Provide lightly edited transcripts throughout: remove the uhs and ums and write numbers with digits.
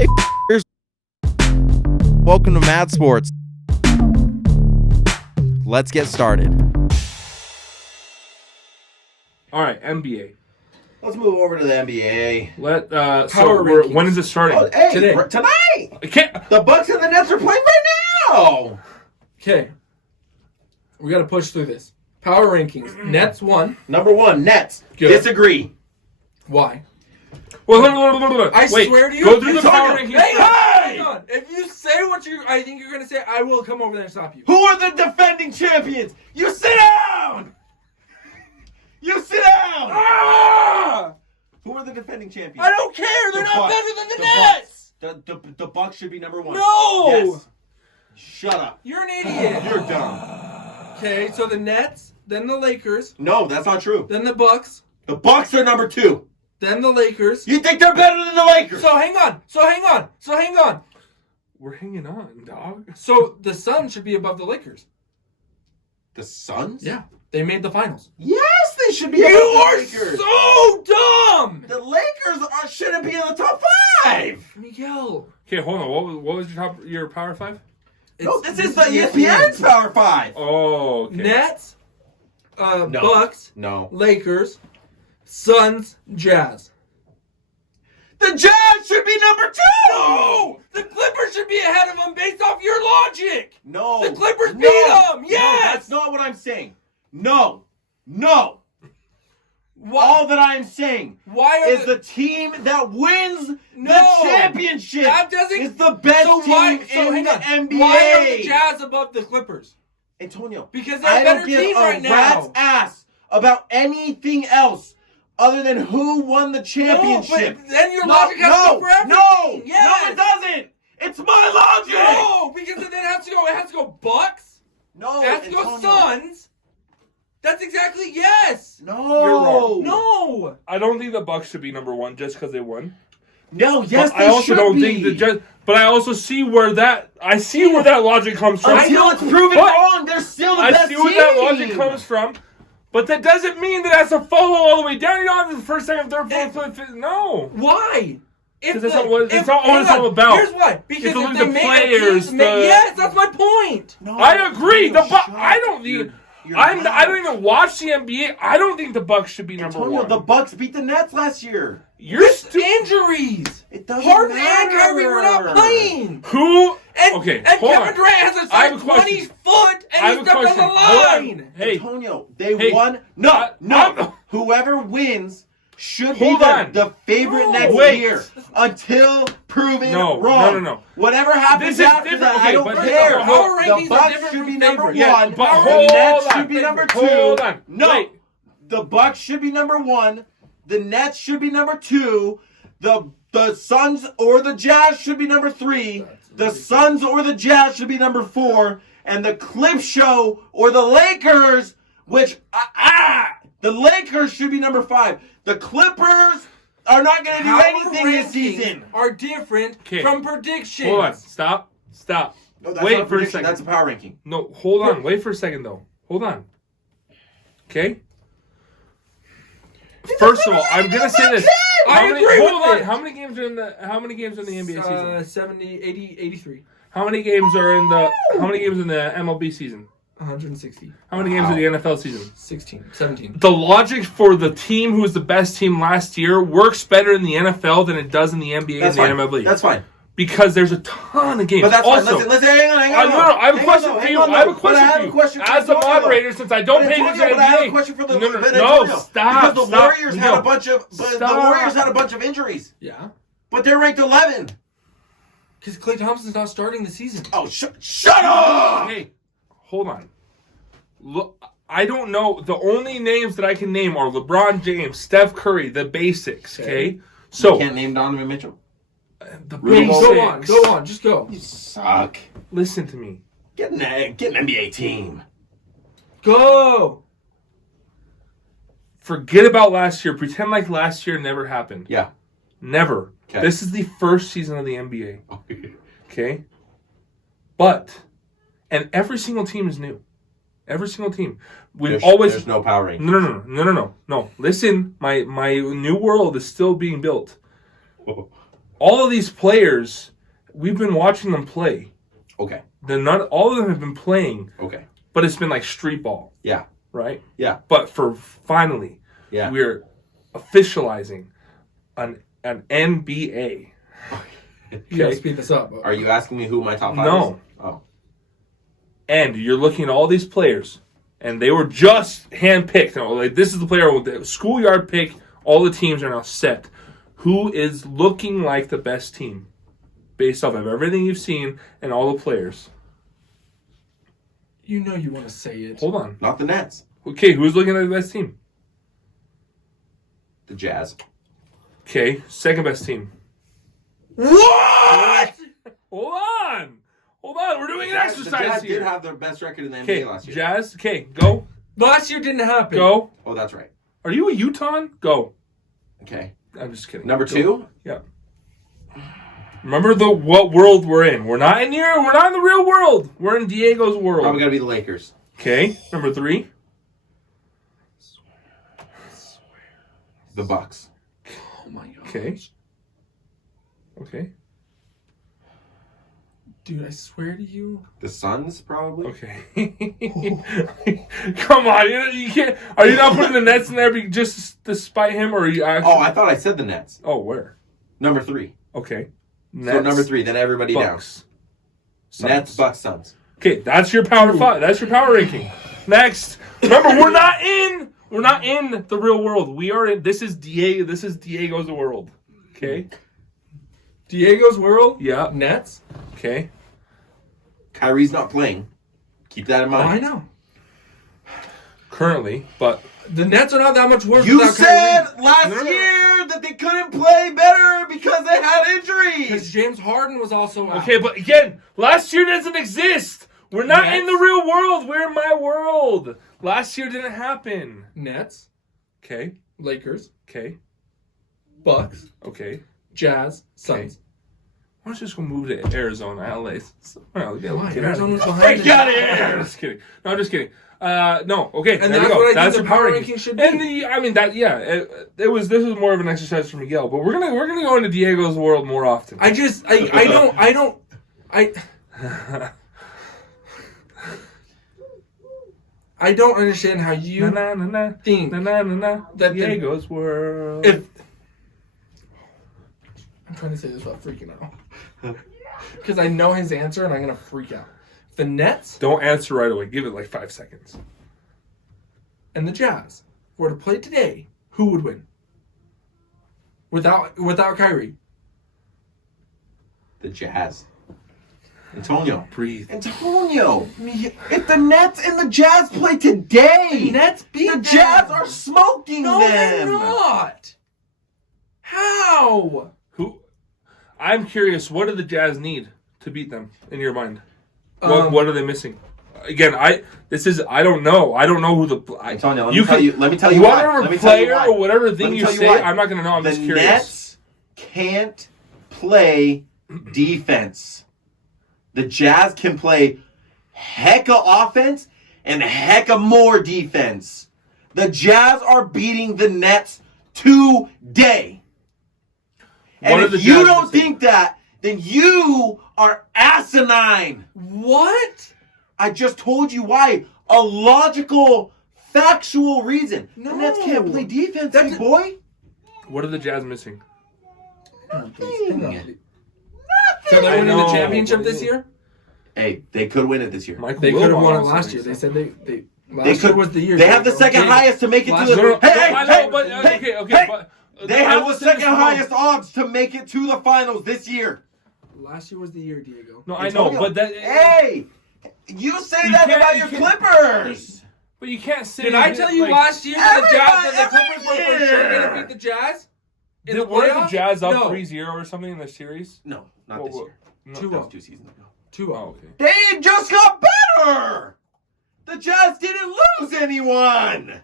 Hey, welcome to Mad Sports. Let's get started. All right, NBA. Let's move over to the NBA. When is it starting? Oh, hey, Today. Tonight! I can't. The Bucks and the Nets are playing right now! Okay. We got to push through this. Power rankings. Nets 1. Number one, Nets. Good. Disagree. Why? Well, look. I Wait, swear to you. Go through the Hang power on, rankings. hang on. If you say what I think you're going to say, I will come over there and stop you. Who are the defending champions? You sit down! You sit down! Ah! Who are the defending champions? I don't care. They're The not Bucks. better than the Bucks. Nets. The Bucks should be number one. No! Yes. Shut up. You're an idiot. You're dumb. Okay, so the Nets, then the Lakers, No, that's not true. then the Bucks, The Bucks are number two. then the Lakers. You think they're better than the Lakers? So hang on. We're hanging on, dog. So the Suns should be above the Lakers. The Suns? Yeah. They made the finals. Yes, they should be You above the are Lakers. so dumb! The Lakers shouldn't be in the top five. Miguel. Okay, hold on. What was your power five? No, this is the ESPN's Power Five. Oh, okay. Nets, No. Bucks, No. Lakers, Suns, Jazz. The Jazz should be number two. No! The Clippers should be ahead of them based off your logic! No. The Clippers No. beat them! Yes! No, that's not what I'm saying. No. Why, All that I'm saying why are is the team that wins No. the championship That doesn't... is the best So team why, in the NBA. Why are the Jazz above the Clippers? Antonio, Because they're I a better don't give team a right rat's now. ass about anything else other than who won the championship. No, but then your logic has to go for everything. No, Yes. no, it doesn't. It's my logic. No, because then it has to go Bucks. No, It has to go Antonio. Suns. That's exactly yes. No, You're wrong. No. I don't think the Bucks should be number one just because they won. No, yes, But they I also should don't be. think the Jazz. But I also see where that logic comes from. Until it's proven But wrong, they're still the I best see team. where that logic comes from. But that doesn't mean that it has to follow all the way down. You don't have the first, second, third, fourth, fifth. No. Why? Because that's not what it's not what it's all about. Here's why. Because If you look if at they the make players, a team, yes, that's my point. No, I agree. Antonio, The Bucks. shut I up. don't think. You're I loud. don't even watch the NBA. I don't think the Bucks should be number Antonio, one. the Bucks beat the Nets last year. You're Injuries. It doesn't Harden matter. and Kyrie were not playing. Who? And, Okay, and hold Kevin on. Durant has a I have a size question. 20 foot I have and a he stepped on question. the Hold on. line. Hey, Antonio, they Hey. won. No, I'm- Whoever wins should Hold be on. the favorite No. next Wait. year until proven No, wrong. no. Whatever happens This is after different. that, Okay, I don't but care. the power rankings The are Bucks different should be from number favorites. Yeah, one. but The hold Nets on. should be number two. Hold on. No, Wait. the Bucks should be number one. The Nets should be number two. The Suns or the Jazz should be number three. The Suns or the Jazz should be number four. And the Clip Show or the Lakers, which the Lakers should be number five. The Clippers are not going to do Power anything this rankings season. are different Okay. from predictions. Hold on. Stop. No, that's Wait not a for a prediction. second. That's a power ranking. No, hold on. Wait for a second, though. Hold on. Okay? First of all, I'm going to say this. I agree with Hold on. it. How many games are in the NBA season? 70, 80, 83. How many games are in the MLB season? 160. How many games are in the NFL season? 16. 17. The logic for the team who was the best team last year works better in the NFL than it does in the NBA That's and fine. the MLB. That's fine. Because there's a ton of games. But that's also, fine. Listen, hang on. No, I have a Hang question on, for hang you. on, I have a but question I have for a you. question for As a Antonio. moderator, since I don't But pay Antonio, attention but I to have a the question for the No, but no, Antonio, stop. Because the Warriors had a No. bunch of the Stop. Warriors had a bunch of injuries, Yeah. but they're ranked 11. Because Klay Thompson's not starting the season. Oh, shut up! Hey, hold on. Look, I don't know. The only names that I can name are LeBron James, Steph Curry, the basics. Okay, so Can't name Donovan Mitchell. the Really? basics. Go on, just go. You suck. Listen to me. Get an NBA team. Go! Forget about last year. Pretend like last year never happened. Yeah. Never. Okay. This is the first season of the NBA. Okay? But, and every single team is new. Every single team. There's no power ranking. No. Listen, my new world is still being built. all of these players, we've been watching them play. Okay. All of them have been playing, Okay. but it's been like street ball, Yeah. right? Yeah. But for finally, Yeah. we're officializing an NBA. You gotta speed this up. Are you asking me who my top 5 No. is? Oh. And you're looking at all these players, and they were just handpicked. You know, like this is the player with the schoolyard pick. All the teams are now set. Who is looking like the best team based off of everything you've seen and all the players? You know you want to say it. Hold on. Not the Nets. Okay, who's looking at the best team? The Jazz. Okay, second best team. What? Hold on. We're doing an The exercise Jazz here. did have their best record in the Okay, NBA last year. Jazz. Okay, go. Last year didn't happen. Go. Oh, that's right. Are you a Utah? Go. Okay. I'm just kidding. Number Go. 2? Yeah. Remember what world we're in. We're not in here. We're not in the real world. We're in Diego's world. Probably gotta be the Lakers. Okay. Number 3. The Bucks. Oh my god. Okay. Dude, I swear to you. The Suns, probably. Okay. Come on. You can't. Are you not putting the Nets in there just to spite him, or are you actually? Oh, I thought I said the Nets. Oh, where? Number 3. Okay. So number 3, then everybody Bucks. down. Nets, Bucks, Suns. Okay, that's your power 5. That's your power ranking. Next. Remember, we're not in the real world. We are in. This is Diego's world. Okay. Diego's world? Yeah. Nets? Okay. Kyrie's not playing. Keep that in Oh, mind. I know. Currently, but The Nets are not that much worse You without said Kyrie. last No. year that they couldn't play better because they had Because injuries. James Harden was also out. okay. But again, last year doesn't exist. We're not in the Nets? real world. We're in my world. Last year didn't happen. Nets, Okay. Lakers, Okay. Bucks, Okay. Jazz, Suns. Why don't you just go move to Arizona, LA? Well, get Why? out of Arizona's here. behind Get out of us. here. I'm just kidding. No, I'm just kidding. No, okay. And there we that's go. what I think That's the your power power ranking should be. And this was more of an exercise for Miguel, but we're gonna go into Diego's world more often. I don't understand how you na na na think na na na na. that the- Diego's world. if I'm trying to say this without freaking out. Because I know his answer and I'm gonna freak out. The Nets Don't answer right away. Give it like 5 seconds. and the Jazz were to play today, who would win? Without Kyrie. The Jazz. Antonio. Breathe. Antonio. If the Nets and the Jazz play today, Nets beat the Jazz are smoking No, them. they're not. How? I'm curious. What do the Jazz need to beat them in your mind? What are they missing? Again, I don't know. I don't know who the. Antonio, let me tell you why. Whatever Let me tell you player why. or whatever Let thing me you tell you say, why. I'm not gonna know. I'm The just curious. Nets can't play defense. The Jazz can play hecka offense and hecka more defense. The Jazz are beating the Nets today. What And are the if you Jazz don't missing? think that, then you are asinine. What? I just told you why. A logical, factual reason. No. The Nets can't play defense, That's- big boy. What are the Jazz missing? Nothing. So they're I winning the know. championship this year? Hey, they could win it this year. Michael They could have Wilbon won it also last year. thinks They so. said they They last year could. was the year. They have the second Okay. highest to make it Last to the. year- I know, but okay, hey, but they have the second highest odds to make it to the finals this year. Last year was the year, Diego. No, I know, Antonio, but that. Hey, you say You that can't- about you your can't- Clippers. But you can't say. Did I tell you like, last year that the Jazz, Every that the Clippers were for sure year. going to beat the Jazz? In the Weren't the playoffs? Jazz up No. 3-0 or something in the series? No, not What- this year. No. 2-0. That was 2 seasons ago. 2-0. Oh, okay. They just got better. The Jazz didn't lose anyone.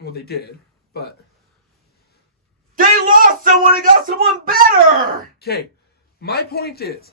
Well, they did, but They lost someone and got someone better. okay. My point is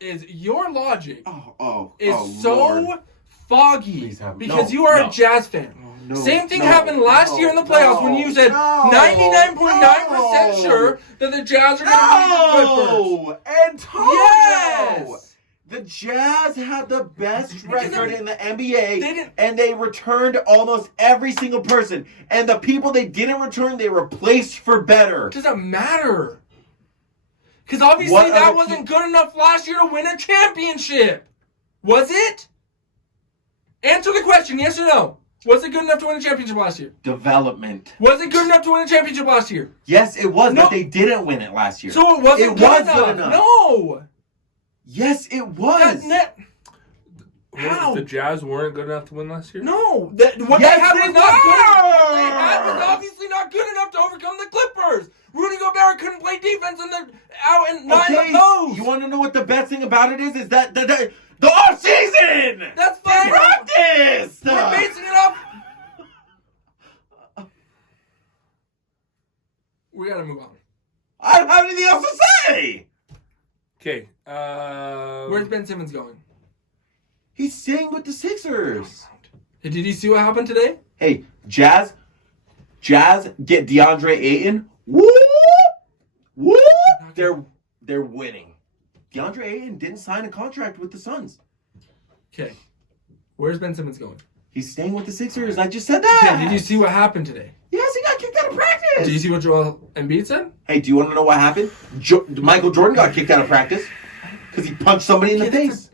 your logic Oh, is so Lord. foggy Please have- because no, you are no. a Jazz fan. No, Same thing no, happened last no, year in the playoffs when you said no, 99.9% no. sure that that the Jazz are going to beat the Clippers. No! Antonio! Yes! The Jazz had the best Because record they- in the NBA, they didn't- and they returned almost every single person. And the people they didn't return, they replaced for better. It doesn't matter. Because obviously What that other wasn't good enough last year to win a championship. Was it? Answer the question, yes or no. Was it good enough to win a championship last year? Development. Was it good enough to win a championship last year? Yes, it was, No. but they didn't win it last year. So it wasn't It good, was enough. good enough. No. Yes, it was. How? The Jazz weren't good enough to win last year? No. What Yes, they had was they not good enough. were. What they had was obviously not good enough to overcome the Clippers. Rudy Gobert couldn't play defense and they're out and not in the post. You want to know what the best thing about it is? Is that the off season. That's fine. Practice. We're basing it off. We gotta move on. I don't have anything else to say. Okay. Where's Ben Simmons going? He's staying with the Sixers. Hey, did you see what happened today? Hey, Jazz, get DeAndre Ayton. Woo, woo. They're winning. DeAndre Ayton didn't sign a contract with the Suns. Okay. Where's Ben Simmons going? He's staying with the Sixers. I just said that. Okay, did you see what happened today? Yes, he got kicked out of practice. Did you see what Joel Embiid said? Hey, do you want to know what happened? Michael Jordan got kicked out of practice because he punched somebody in the Okay, face.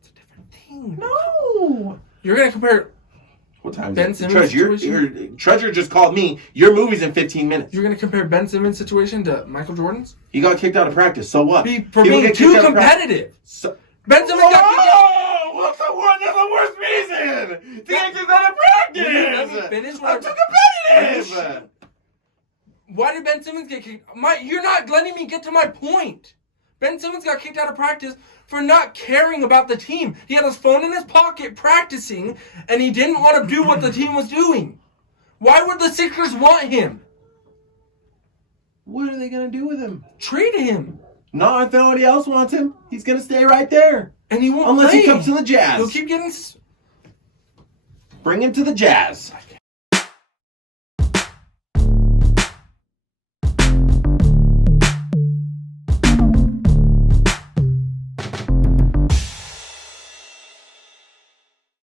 It's a different thing. No. You're gonna compare. What time is Ben it? Simmons Treasure just called me. Your movie's in 15 minutes. You're gonna compare Ben Simmons' situation to Michael Jordan's? He got kicked out of practice. So what? For People being get too kicked out of practice. competitive. So, Ben Simmons got kicked out. oh, what's the one? That's the worst reason to get kicked out of practice. Let me finish what I'm too I'm- competitive. Why did Ben Simmons get kicked? You're not letting me get to my point. Ben Simmons got kicked out of practice for not caring about the team. He had his phone in his pocket practicing, and he didn't want to do what the team was doing. Why would the Sixers want him? What are they gonna do with him? Trade him, No, if nobody else wants him, he's gonna stay right there. and he won't Unless play. he comes to the Jazz. He'll keep getting. Bring him to the Jazz. I can't.